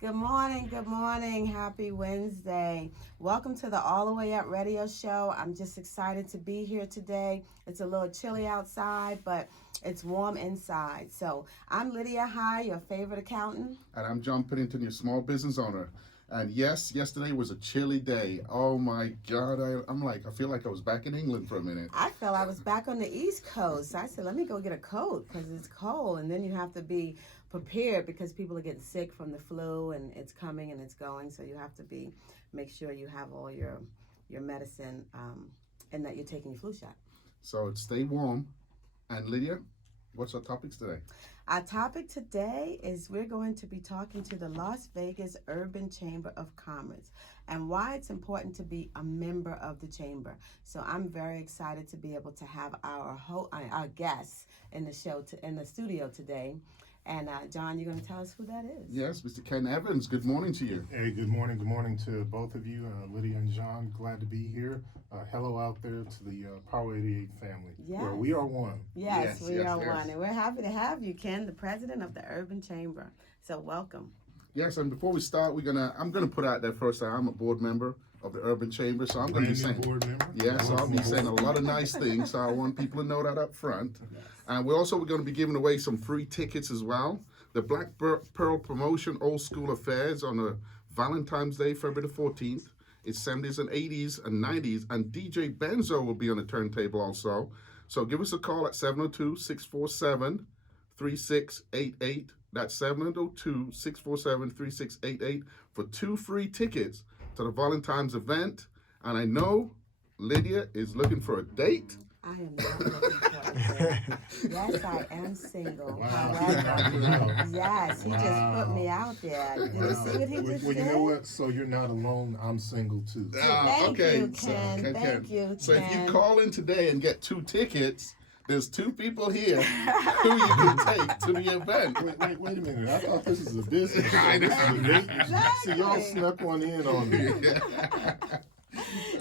Good morning, good morning. Happy Wednesday. Welcome to the All the Way Up radio show. I'm just excited to be here today. It's a little chilly outside, but it's warm inside. So I'm Lydia High, your favorite accountant. And I'm John Pinnington, your small business owner. And yes, yesterday was a chilly day. Oh my God, I feel like I was back in England for a minute. I felt I was back on the East Coast. I said, let me go get a coat because it's cold. And then you have to be prepared because people are getting sick from the flu and it's coming and it's going. So you have to make sure you have all your medicine and that you're taking your flu shot. So stay warm. And Lydia, what's our topics today? Our topic today is we're going to be talking to the Las Vegas Urban Chamber of Commerce and why it's important to be a member of the chamber. So I'm very excited to be able to have our guests in the in the studio today. And John, you're going to tell us who that is. Yes, Mr. Ken Evans. Good morning to you. Hey, good morning. Good morning to both of you, Lydia and John. Glad to be here. Hello out there to the Power 88 family, Yes. where we are one. Yes, we are yes. one. And we're happy to have you, Ken, the president of the Urban Chamber. So welcome. Yes, and before we start, I'm gonna put out there first that I'm a board member of the Urban Chamber, so I'm going to be saying, board member. yes, I'll be saying a lot of nice things. So I want people to know that up front. Yes. And we're going to be giving away some free tickets as well. The Black Pearl Promotion Old School Affairs on a Valentine's Day, February the 14th. It's 70s and 80s and 90s, and DJ Benzo will be on the turntable also. So give us a call at 702-647-3688. That's 702-647-3688 for 2 free tickets to the Valentine's event. And I know Lydia is looking for a date. I am not looking for a date. Yes, I am single. Wow. However, yes, he just put me out there. Did you see what he just Well, said? you know what? So you're not alone. I'm single too. Thank you, So, Ken. Thank you, So if you Ken. call in today and get 2 tickets, there's 2 people here who you can take to the event. Wait a minute. I thought this is a business. I know. This is a date. Exactly. See, y'all snuck one in on me.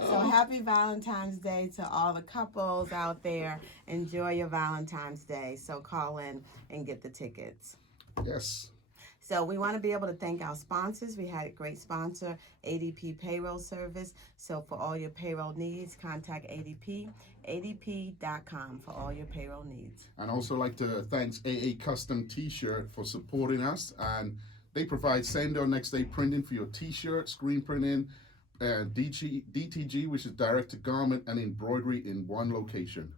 So happy Valentine's Day to all the couples out there. Enjoy your Valentine's Day. So call in and get the tickets. Yes. So we want to be able to thank our sponsors. We had a great sponsor, ADP Payroll Service. So for all your payroll needs, contact ADP, adp.com for all your payroll needs. And also like to thank AA Custom T-Shirt for supporting us. And they provide same day or next day printing for your T-shirt, screen printing, DTG, which is direct to garment, and embroidery in one location.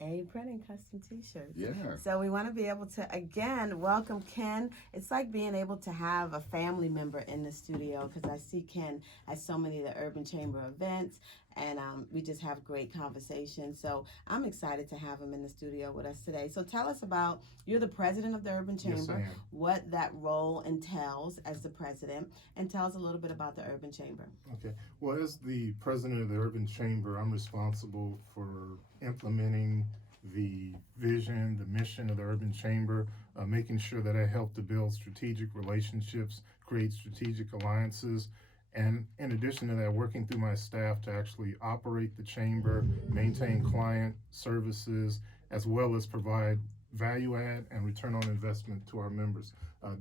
A printing custom t-shirts. Yeah. So we want to be able to again welcome Ken. It's like being able to have a family member in the studio because I see Ken at so many of the Urban Chamber events, and we just have great conversations. So I'm excited to have him in the studio with us today. So tell us about, you're the president of the Urban Chamber, Yes, I am. what that role entails as the president, and tell us a little bit about the Urban Chamber. Okay. Well, as the president of the Urban Chamber, I'm responsible for implementing the vision, the mission of the Urban Chamber, making sure that I help to build strategic relationships, create strategic alliances, and in addition to that, working through my staff to actually operate the chamber, maintain client services, as well as provide value add and return on investment to our members.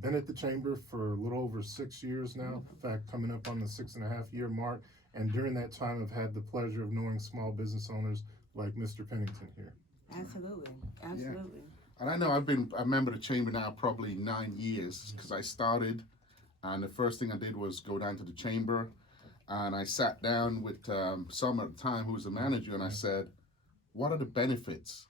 Been at the chamber for a little over 6 years now, in fact, coming up on the 6.5-year mark. And during that time, I've had the pleasure of knowing small business owners like Mr. Pinnington here. Absolutely, absolutely. And I know I've been a member of the chamber now probably 9 years because I started, and the first thing I did was go down to the chamber, and I sat down with someone at the time who was the manager, and I said, what are the benefits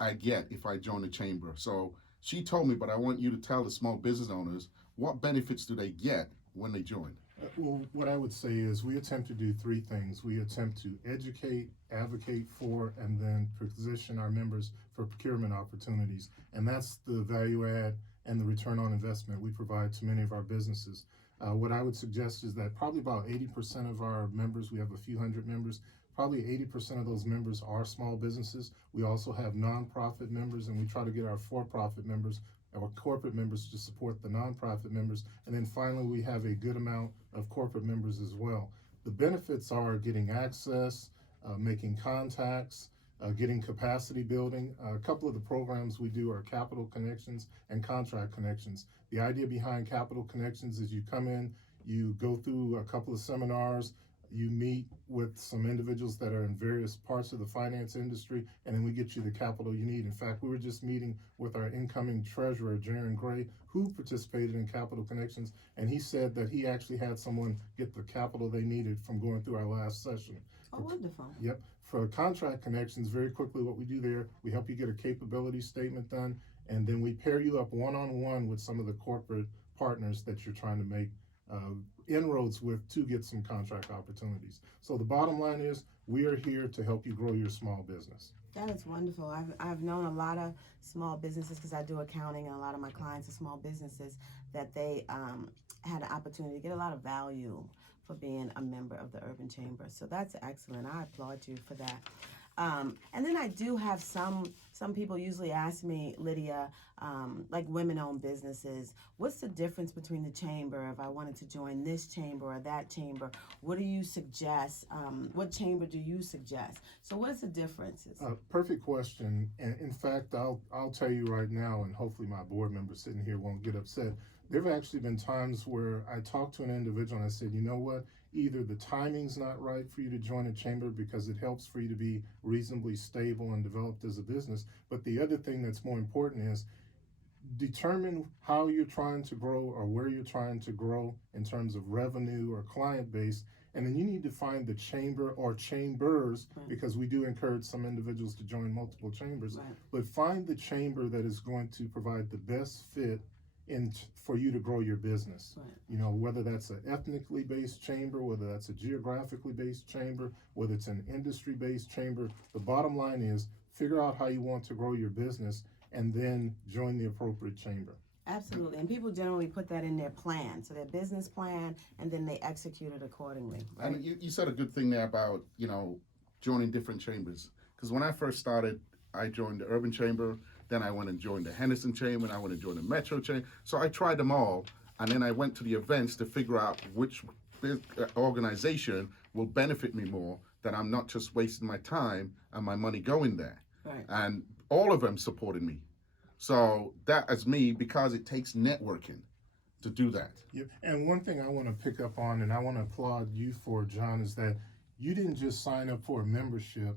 I get if I join the chamber? So she told me, but I want you to tell the small business owners, what benefits do they get when they join? Well, what I would say is we attempt to do 3 things. We attempt to educate, advocate for, and then position our members for procurement opportunities. And that's the value add and the return on investment we provide to many of our businesses. What I would suggest is that probably about 80% of our members, we have a few hundred members, probably 80% of those members are small businesses. We also have nonprofit members, and we try to get our for-profit members or corporate members to support the nonprofit members. And then finally, we have a good amount of corporate members as well. The benefits are getting access, making contacts, getting capacity building. A couple of the programs we do are capital connections and contract connections. The idea behind capital connections is you come in, you go through a couple of seminars, you meet with some individuals that are in various parts of the finance industry, and then we get you the capital you need. In fact, we were just meeting with our incoming treasurer, Jaron Gray, who participated in Capital Connections, and he said that he actually had someone get the capital they needed from going through our last session. Oh, wonderful. Yep. For contract connections, very quickly, what we do there, we help you get a capability statement done, and then we pair you up one-on-one with some of the corporate partners that you're trying to make inroads with to get some contract opportunities. So the bottom line is, we are here to help you grow your small business. That is wonderful. I've known a lot of small businesses, because I do accounting, and a lot of my clients are small businesses, that they had an opportunity to get a lot of value for being a member of the Urban Chamber. So that's excellent. I applaud you for that. And then I do have some people usually ask me, Lydia, like women-owned businesses, what's the difference between the chamber? If I wanted to join this chamber or that chamber, what do you suggest? What chamber do you suggest? So what is the differences? Perfect question. And in fact, I'll tell you right now, and hopefully my board members sitting here won't get upset. There have actually been times where I talked to an individual and I said, you know what? Either the timing's not right for you to join a chamber because it helps for you to be reasonably stable and developed as a business. But the other thing that's more important is determine how you're trying to grow or where you're trying to grow in terms of revenue or client base. And then you need to find the chamber or chambers, because we do encourage some individuals to join multiple chambers. Right. But find the chamber that is going to provide the best fit for you to grow your business. Right. You know, whether that's an ethnically based chamber, whether that's a geographically based chamber, whether it's an industry based chamber. The bottom line is figure out how you want to grow your business and then join the appropriate chamber. Absolutely. And people generally put that in their plan, so their business plan, and then they execute it accordingly. Right? And you said a good thing there about, joining different chambers. Because when I first started, I joined the Urban Chamber, then I went and joined the Henderson Chamber, and I went and joined the Metro Chamber. So I tried them all, and then I went to the events to figure out which organization will benefit me more, that I'm not just wasting my time and my money going there. Right. And all of them supported me. So that is me, because it takes networking to do that. Yep. And one thing I want to pick up on, and I want to applaud you for, John, is that you didn't just sign up for a membership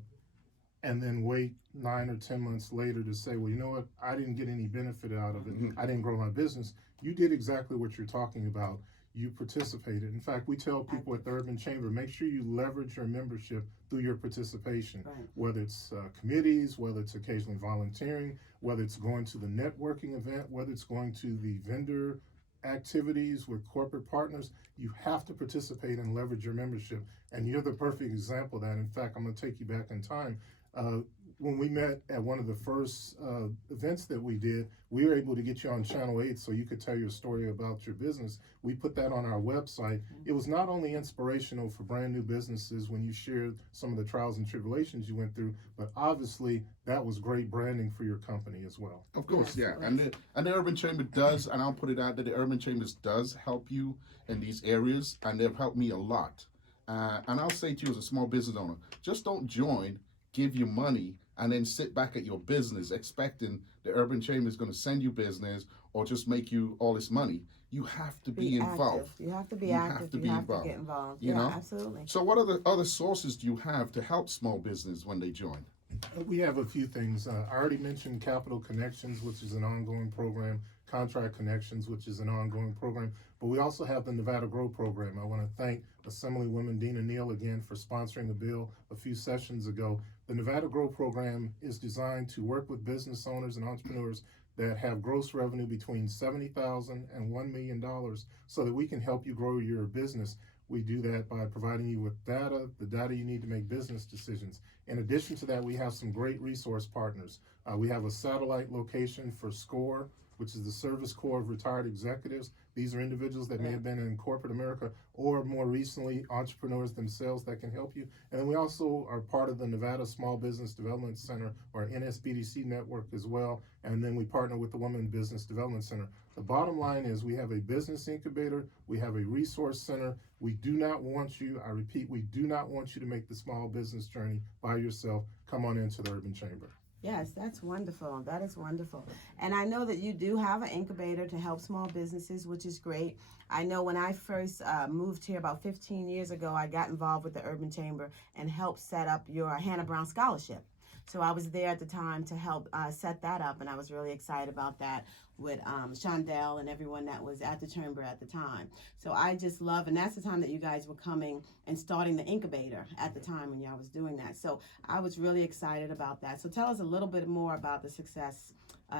and then wait 9 or 10 months later to say, well, you know what, I didn't get any benefit out of it. Mm-hmm. I didn't grow my business. You did exactly what you're talking about. You participated. In fact, we tell people at the Urban Chamber, make sure you leverage your membership through your participation, Right. whether it's committees, whether it's occasionally volunteering, whether it's going to the networking event, whether it's going to the vendor activities with corporate partners. You have to participate and leverage your membership. And you're the perfect example of that. In fact, I'm going to take you back in time. When we met at one of the first events that we did, we were able to get you on Channel 8 so you could tell your story about your business. We put that on our website. It was not only inspirational for brand new businesses when you shared some of the trials and tribulations you went through, but obviously that was great branding for your company as well. Of course, Yes, yeah. yes. And the Urban Chamber does, and I'll put it out that the Urban Chambers does help you in these areas, and they've helped me a lot. And I'll say to you as a small business owner, just don't join, give you money, and then sit back at your business expecting the Urban Chamber is going to send you business or just make you all this money. You have to be involved. Active. You have to be You active. have to You be have involved. to get involved. You Yeah, know? absolutely. So what other sources do you have to help small business when they join? We have a few things. I already mentioned Capital Connections, which is an ongoing program, Contract Connections, which is an ongoing program, but we also have the Nevada Grow program. I want to thank Assemblywoman Dina Neal again for sponsoring the bill a few sessions ago. The Nevada Grow program is designed to work with business owners and entrepreneurs that have gross revenue between $70,000 and $1 million so that we can help you grow your business. We do that by providing you with data, the data you need to make business decisions. In addition to that, we have some great resource partners. We have a satellite location for SCORE which is the Service Corps of Retired Executives. These are individuals that may have been in corporate America or more recently entrepreneurs themselves that can help you. And then we also are part of the Nevada Small Business Development Center, or NSBDC network as well. And then we partner with the Women Business Development Center. The bottom line is we have a business incubator, we have a resource center. We do not want you, I repeat, we do not want you to make the small business journey by yourself. Come on into the Urban Chamber. Yes, that's wonderful. That is wonderful. And I know that you do have an incubator to help small businesses, which is great. I know when I first moved here about 15 years ago, I got involved with the Urban Chamber and helped set up your Hannah Brown Scholarship. So I was there at the time to help set that up, and I was really excited about that with Shondell and everyone that was at the chamber at the time. So I just love, and that's the time that you guys were coming and starting the incubator at the time when y'all was doing that. So I was really excited about that. So tell us a little bit more about the Success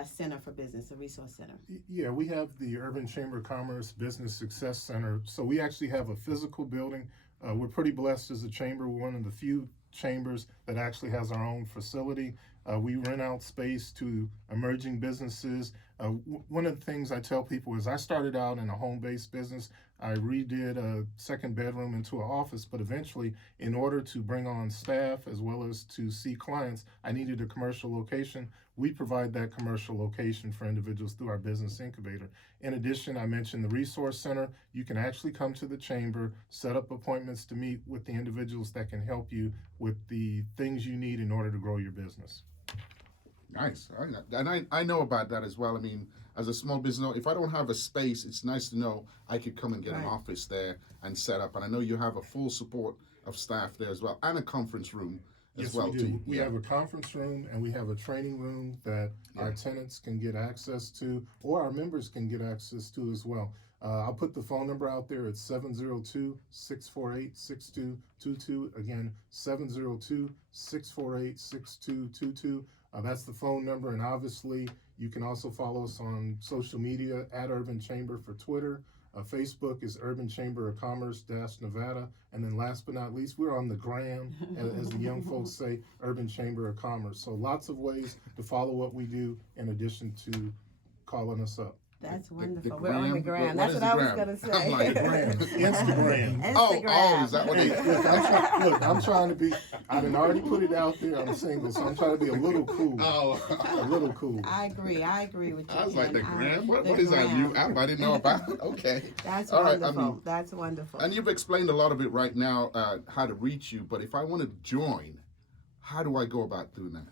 Center for Business, the Resource Center. Yeah, we have the Urban Chamber of Commerce Business Success Center. So we actually have a physical building. We're pretty blessed as a chamber. We're one of the few chambers that actually has our own facility. We rent out space to emerging businesses. One of the things I tell people is I started out in a home-based business. I redid a second bedroom into an office, but eventually, in order to bring on staff as well as to see clients, I needed a commercial location. We provide that commercial location for individuals through our business incubator. In addition, I mentioned the Resource Center. You can actually come to the chamber, set up appointments to meet with the individuals that can help you with the things you need in order to grow your business. Nice. I know about that as well. I mean, as a small business owner, if I don't have a space, it's nice to know I could come and get an office there and set up. And I know you have a full support of staff there as well, and a conference room as well. We do. We have a conference room and we have a training room that our tenants can get access to, or our members can get access to as well. I'll put the phone number out there. It's 702-648-6222. Again, 702-648-6222. That's the phone number, and obviously you can also follow us on social media at Urban Chamber for Twitter. Facebook is Urban Chamber of Commerce-Nevada. And then last but not least, we're on the gram, as the young folks say, Urban Chamber of Commerce. So lots of ways to follow what we do in addition to calling us up. That's wonderful. The We're on the gram. That's what I was going to say. I'm like, Instagram. Oh, is that what it is? Look, I'm trying to be, I done already put it out there. I'm single, so I'm trying to be a little cool. Oh. A little cool. I agree with you. I was like, the gram? What the is that gram. new app I didn't know about? Okay. That's All right, wonderful. I mean, That's wonderful. And you've explained a lot of it right now, how to reach you. But if I want to join, how do I go about doing that?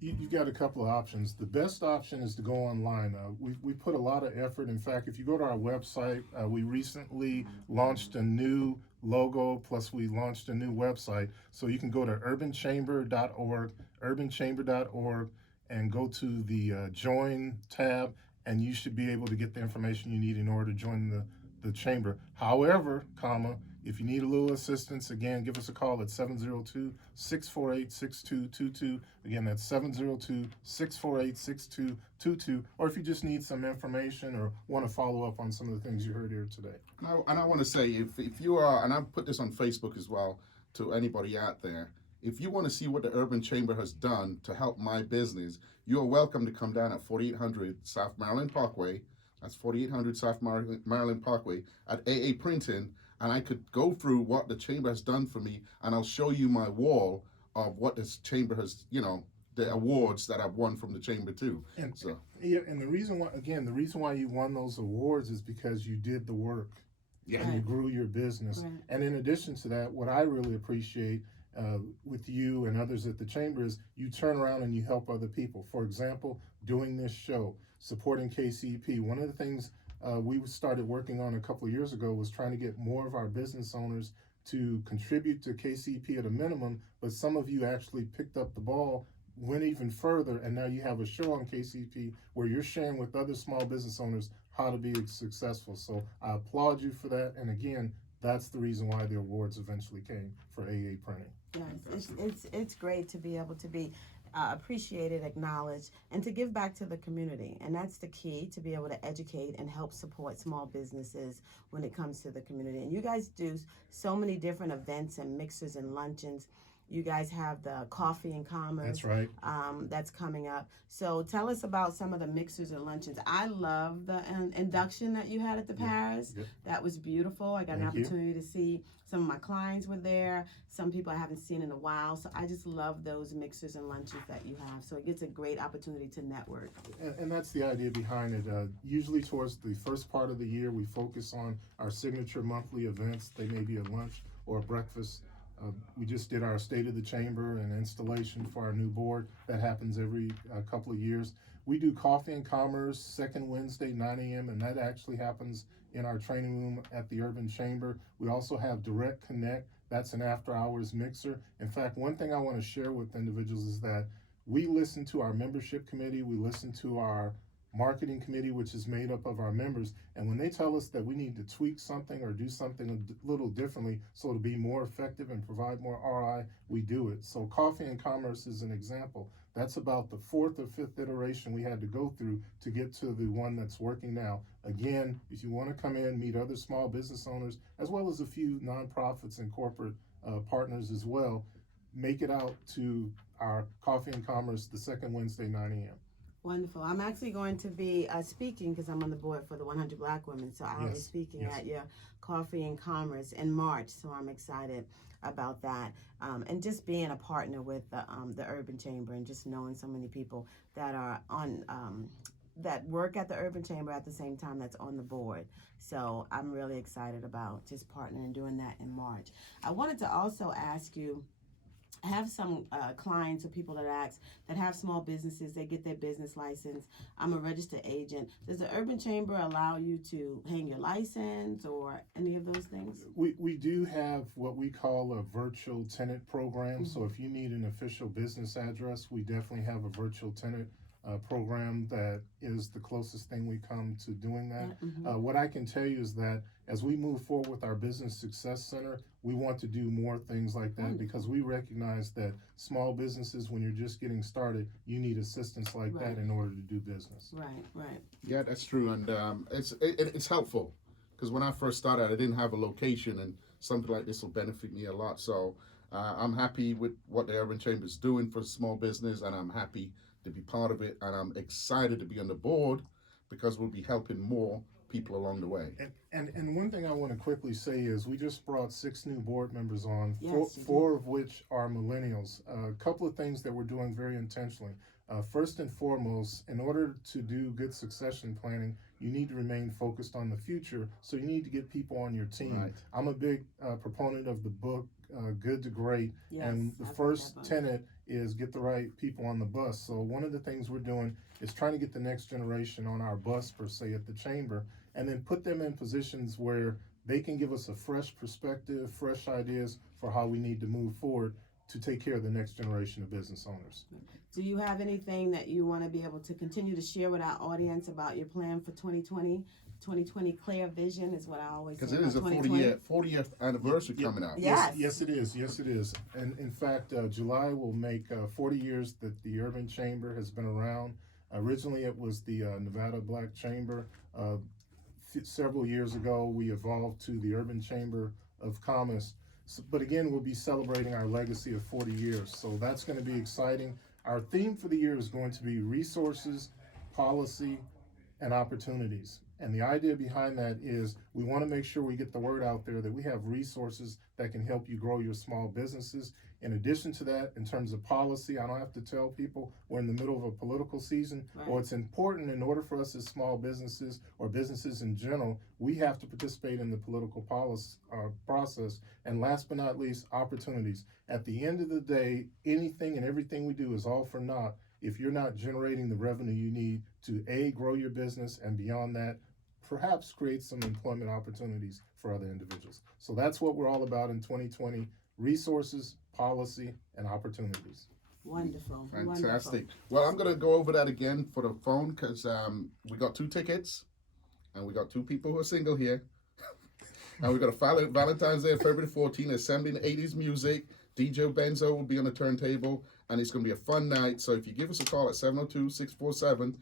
You've got a couple of options. The best option is to go online. We put a lot of effort. In fact, if you go to our website, we recently launched a new logo, plus we launched a new website. So you can go to urbanchamber.org, and go to the Join tab, and you should be able to get the information you need in order to join the chamber. However, if you need a little assistance, again, give us a call at 702-648-6222. Again, that's 702-648-6222. Or if you just need some information or want to follow up on some of the things you heard here today. And I want to say, if you are, and I've put this on Facebook as well to anybody out there, if you want to see what the Urban Chamber has done to help my business, you're welcome to come down at 4800 South Maryland Parkway. That's 4800 South Maryland Parkway at AA Pinnington. And I could go through what the chamber has done for me, and I'll show you my wall of what this chamber has, the awards that I've won from the chamber too. And the reason why you won those awards is because you did the work. Yeah. And you grew your business. Right. And in addition to that, what I really appreciate with you and others at the chamber is you turn around and you help other people. For example, doing this show, supporting KCP. One of the things we started working on a couple of years ago was trying to get more of our business owners to contribute to KCP at a minimum, but some of you actually picked up the ball, went even further, and now you have a show on KCP where you're sharing with other small business owners how to be successful. So I applaud you for that, and again, that's the reason why the awards eventually came for AA Printing. Yes, it's great to be able to be appreciated, acknowledged, and to give back to the community. And that's the key, to be able to educate and help support small businesses when it comes to the community. And you guys do so many different events and mixers and luncheons. You guys have the Coffee and Commerce. That's right. That's coming up. So tell us about some of the mixers and luncheons. I love the induction that you had at the Paris. Yep. That was beautiful. I got an Thank you. opportunity to see some of my clients were there. Some people I haven't seen in a while. So I just love those mixers and luncheons that you have. So it gets a great opportunity to network. And that's the idea behind it. Usually towards the first part of the year, we focus on our signature monthly events. They may be a lunch or a breakfast. We just did our State of the Chamber and installation for our new board. That happens every couple of years. We do Coffee and Commerce, second Wednesday, 9 a.m., and that actually happens in our training room at the Urban Chamber. We also have Direct Connect. That's an after-hours mixer. In fact, one thing I want to share with individuals is that we listen to our membership committee, we listen to our marketing committee, which is made up of our members, and when they tell us that we need to tweak something or do something a little differently so to be more effective and provide more ROI, we do it. So Coffee and Commerce is an example. That's about the fourth or fifth iteration we had to go through to get to the one that's working now. Again, if you want to come in, meet other small business owners, as well as a few nonprofits and corporate partners as well, make it out to our Coffee and Commerce the second Wednesday, 9 a.m. Wonderful. I'm actually going to be speaking because I'm on the board for the 100 Black Women. So I'll be speaking at your Coffee and Commerce in March. So I'm excited about that. And just being a partner with the Urban Chamber and just knowing so many people that are on that work at the Urban Chamber at the same time that's on the board. So I'm really excited about just partnering and doing that in March. I wanted to also ask you, I have some clients or people that ask that have small businesses. They get their business license. I'm a registered agent. Does the Urban Chamber allow you to hang your license or any of those things? We do have what we call a virtual tenant program. So if you need an official business address, we definitely have a virtual tenant program that is the closest thing we come to doing that. What I can tell you is that as we move forward with our Business Success Center, we want to do more things like that because we recognize that small businesses, when you're just getting started, you need assistance like that in order to do business. Right. Yeah, that's true, and it's helpful because when I first started, I didn't have a location, and something like this will benefit me a lot. So I'm happy with what the Urban Chamber is doing for small business, and I'm happy to be part of it, and I'm excited to be on the board because we'll be helping more people along the way. And one thing I want to quickly say is we just brought 6 new board members on, Yes, four of which are millennials. A couple of things that we're doing very intentionally. First and foremost, in order to do good succession planning, you need to remain focused on the future. So you need to get people on your team. Right. I'm a big proponent of the book, Good to Great. Yes, and the first tenet is get the right people on the bus. So one of the things we're doing is trying to get the next generation on our bus, per se, at the chamber, and then put them in positions where they can give us a fresh perspective, fresh ideas for how we need to move forward to take care of the next generation of business owners. Do you have anything that you want to be able to continue to share with our audience about your plan for 2020? 2020 clear vision is what I always say. Because it is a 40th anniversary coming out. Yes, it is. And in fact, July will make 40 years that the Urban Chamber has been around. Originally, it was the Nevada Black Chamber. Several years ago, we evolved to the Urban Chamber of Commerce. But again, we'll be celebrating our legacy of 40 years. So that's going to be exciting. Our theme for the year is going to be resources, policy, and opportunities. And the idea behind that is we want to make sure we get the word out there that we have resources that can help you grow your small businesses. In addition to that, in terms of policy, I don't have to tell people we're in the middle of a political season. Well, it's important in order for us as small businesses or businesses in general, we have to participate in the political policy process. And last but not least, opportunities. At the end of the day, anything and everything we do is all for naught if you're not generating the revenue you need to A, grow your business, and beyond that, perhaps create some employment opportunities for other individuals. So that's what we're all about in 2020, resources, policy, and opportunities. Wonderful. Fantastic. Wonderful. Well, I'm going to go over that again for the phone because we got 2 tickets and we got 2 people who are single here. And we got a Valentine's Day, February 14th, assembling 80s music. DJ Benzo will be on the turntable, and it's going to be a fun night. So if you give us a call at 702-647-3688,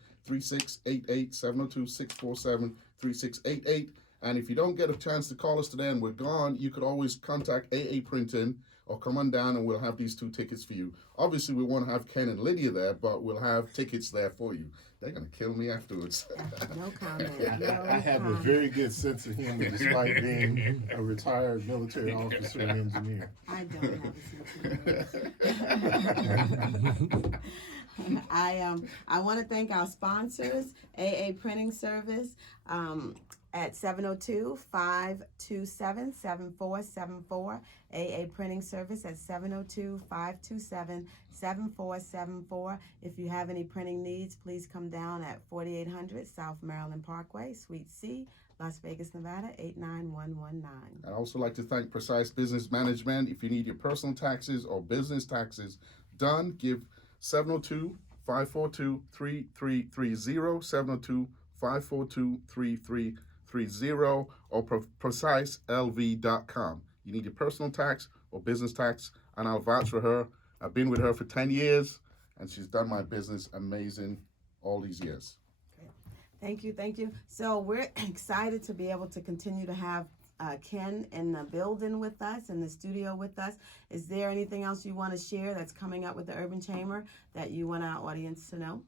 702-647-3688, and if you don't get a chance to call us today and we're gone, you could always contact AA Printing. or come on down and we'll have these 2 tickets for you. Obviously, we won't have Ken and Lydia there, but we'll have tickets there for you. They're going to kill me afterwards. No comment. I have a very good sense of humor despite being a retired military officer and engineer. I don't have a sense of humor. I want to thank our sponsors, AA Printing Service, at 702-527-7474. AA Printing Service at 702-527-7474. If you have any printing needs, please come down at 4800 South Maryland Parkway, Suite C, Las Vegas, Nevada, 89119. I'd also like to thank Precise Business Management. If you need your personal taxes or business taxes done, give 702-542-3330, 702-542-3330, or preciselv.com. You need your personal tax or business tax, and I'll vouch for her. I've been with her for 10 years, and she's done my business amazing all these years. Thank you, thank you. So we're excited to be able to continue to have Ken in the building with us, in the studio with us. Is there anything else you want to share that's coming up with the Urban Chamber that you want our audience to know?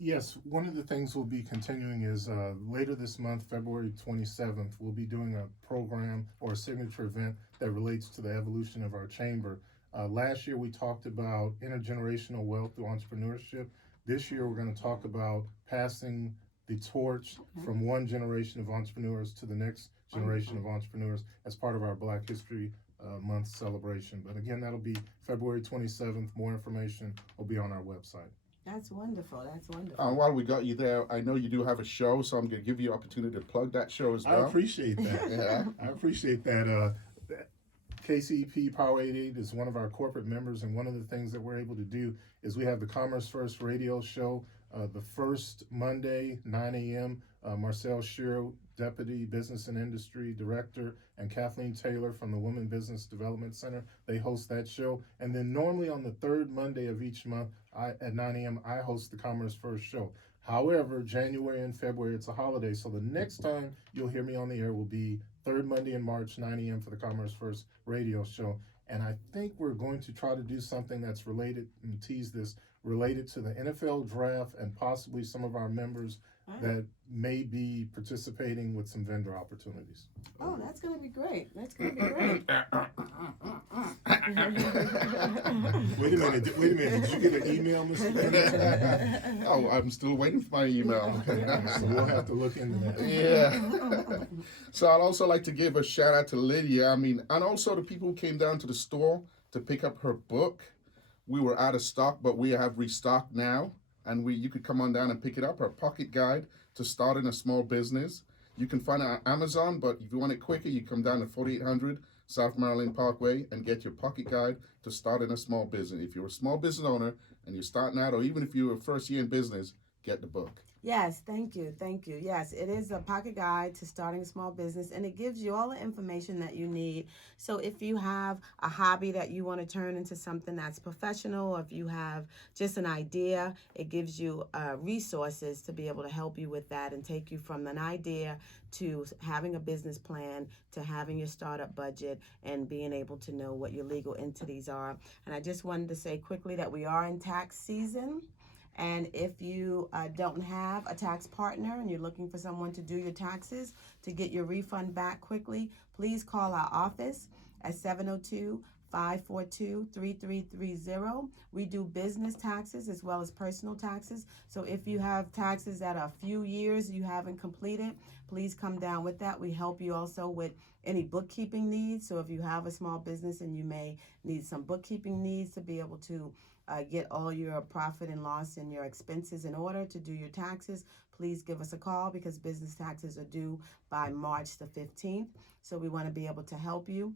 Yes, one of the things we'll be continuing is later this month, February 27th, we'll be doing a program or a signature event that relates to the evolution of our chamber. Last year we talked about intergenerational wealth through entrepreneurship. This year we're going to talk about passing the torch from one generation of entrepreneurs to the next generation of entrepreneurs as part of our Black History Month celebration. But again, that'll be February 27th. More information will be on our website. That's wonderful. That's wonderful. While we got you there, I know you do have a show, so I'm going to give you an opportunity to plug that show as well. I appreciate that. Yeah. I appreciate that. KCP Power 88 is one of our corporate members, and one of the things that we're able to do is we have the Commerce First radio show the first Monday, 9 a.m. Marcel Shearer, Deputy Business and Industry Director, and Kathleen Taylor from the Women Business Development Center, they host that show. And then normally on the third Monday of each month at 9 a.m., I host the Commerce First show. However, January and February, it's a holiday, so the next time you'll hear me on the air will be third Monday in March, 9 a.m. for the Commerce First radio show. And I think we're going to try to do something that's related, and tease this, related to the NFL draft and possibly some of our members that may be participating with some vendor opportunities. Oh, that's going to be great. That's going to be great. Wait a minute. Did you get an email, Mr. Pinnington? Oh, I'm still waiting for my email. So we'll have to look into that. Yeah. So I'd also like to give a shout out to Lydia. And also the people who came down to the store to pick up her book. We were out of stock, but we have restocked now. And you could come on down and pick it up, our pocket guide to starting a small business. You can find it on Amazon, but if you want it quicker, you come down to 4800 South Maryland Parkway and get your pocket guide to starting a small business. If you're a small business owner and you're starting out, or even if you're a first year in business, get the book. Yes, thank you. Yes, it is a pocket guide to starting a small business, and it gives you all the information that you need. So if you have a hobby that you want to turn into something that's professional, or if you have just an idea, it gives you resources to be able to help you with that and take you from an idea to having a business plan, to having your startup budget, and being able to know what your legal entities are. And I just wanted to say quickly that we are in tax season. And if you don't have a tax partner and you're looking for someone to do your taxes to get your refund back quickly, please call our office at 702-542-3330. We do business taxes as well as personal taxes. So if you have taxes that are a few years you haven't completed, please come down with that. We help you also with any bookkeeping needs. So if you have a small business and you may need some bookkeeping needs to be able to get all your profit and loss and your expenses in order to do your taxes, please give us a call, because business taxes are due by March the 15th. So we want to be able to help you.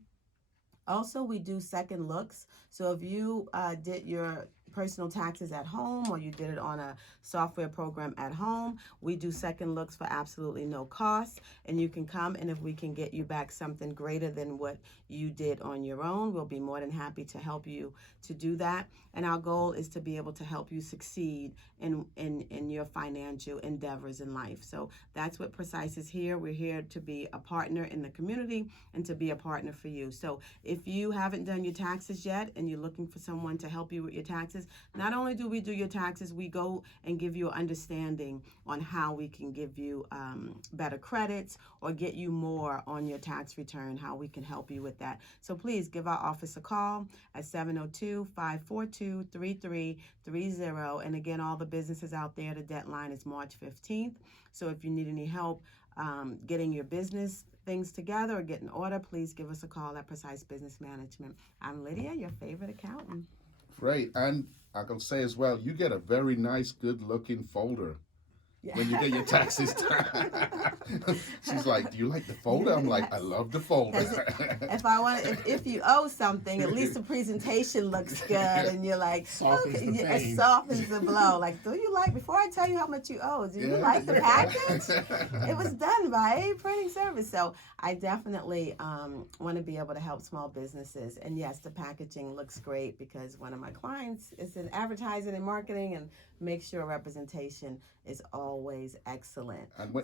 Also, we do second looks. So if you did your personal taxes at home, or you did it on a software program at home, we do second looks for absolutely no cost. And you can come, and if we can get you back something greater than what you did on your own, we'll be more than happy to help you to do that. And our goal is to be able to help you succeed in your financial endeavors in life. So that's what Precise is here. We're here to be a partner in the community and to be a partner for you. So if you haven't done your taxes yet and you're looking for someone to help you with your taxes, not only do we do your taxes, we go and give you an understanding on how we can give you better credits or get you more on your tax return, how we can help you with that. So please give our office a call at 702-542-3330. And again, all the businesses out there, the deadline is March 15th. So if you need any help getting your business things together or getting order, please give us a call at Precise Business Management. I'm Lydia, your favorite accountant. Great. And I can say as well, you get a very nice, good-looking folder when you get your taxes done. She's like, "Do you like the folder?" I'm like, "I love the folder." If you owe something, at least the presentation looks good, and you're like, it softens the blow. Like, do you like? Before I tell you how much you owe, do you like the package? It was done by a printing service, so I definitely want to be able to help small businesses. And yes, the packaging looks great because one of my clients is in advertising and marketing, and make sure representation is always excellent. And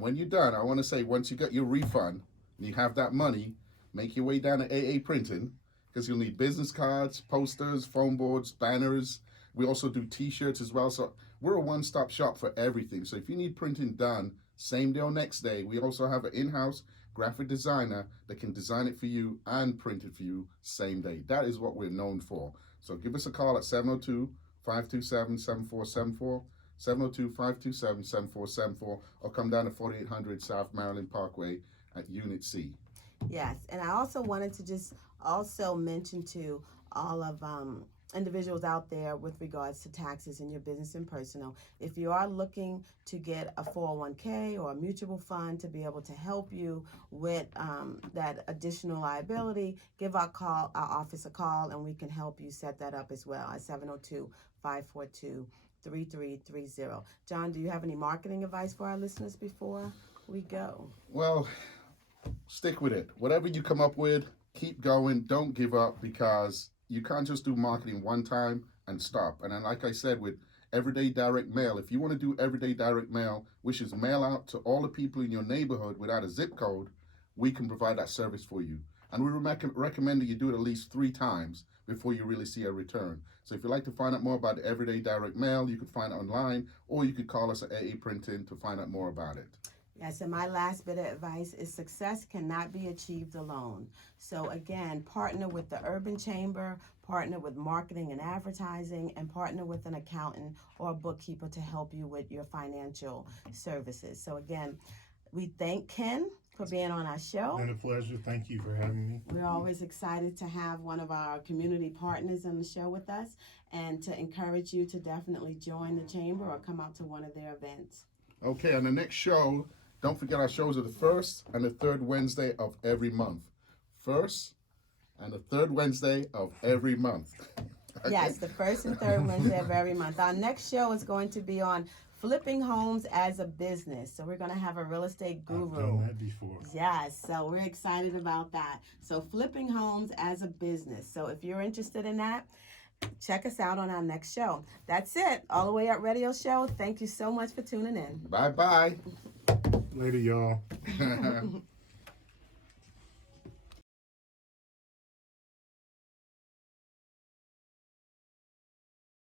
when you're done, I want to say, once you get your refund and you have that money, make your way down to AA Printing, because you'll need business cards, posters, phone boards, banners. We also do T-shirts as well. So we're a one-stop shop for everything. So if you need printing done same day or next day, we also have an in-house graphic designer that can design it for you and print it for you same day. That is what we're known for. So give us a call at 702-527-7474. 702-527-7474, or come down to 4800 South Maryland Parkway at Unit C. Yes, and I also wanted to just also mention to all of individuals out there with regards to taxes in your business and personal, if you are looking to get a 401k or a mutual fund to be able to help you with that additional liability, give our office a call, and we can help you set that up as well at 702-542-3330. John, do you have any marketing advice for our listeners before we go? Well, stick with it. Whatever you come up with, keep going. Don't give up, because you can't just do marketing one time and stop. And then, like I said, with everyday direct mail, if you want to do everyday direct mail, which is mail out to all the people in your neighborhood without a zip code, we can provide that service for you. And we recommend that you do it at least 3 times before you really see a return. So if you'd like to find out more about everyday direct mail, you can find it online, or you could call us at AA Printing to find out more about it. Yes, and my last bit of advice is success cannot be achieved alone. So again, partner with the Urban Chamber, partner with marketing and advertising, and partner with an accountant or a bookkeeper to help you with your financial services. So again, we thank Ken for being on our show. It's been a pleasure. Thank you for having me. We're always excited to have one of our community partners on the show with us, and to encourage you to definitely join the chamber or come out to one of their events. Okay, on the next show, don't forget our shows are the first and the third Wednesday of every month. First and the third Wednesday of every month. Yes, the first and third Wednesday of every month. Our next show is going to be on flipping homes as a business. So we're going to have a real estate guru. I've done that before. Yes, so we're excited about that. So flipping homes as a business. So if you're interested in that, check us out on our next show. That's it. All the Way Up Radio Show. Thank you so much for tuning in. Bye-bye. Later, y'all.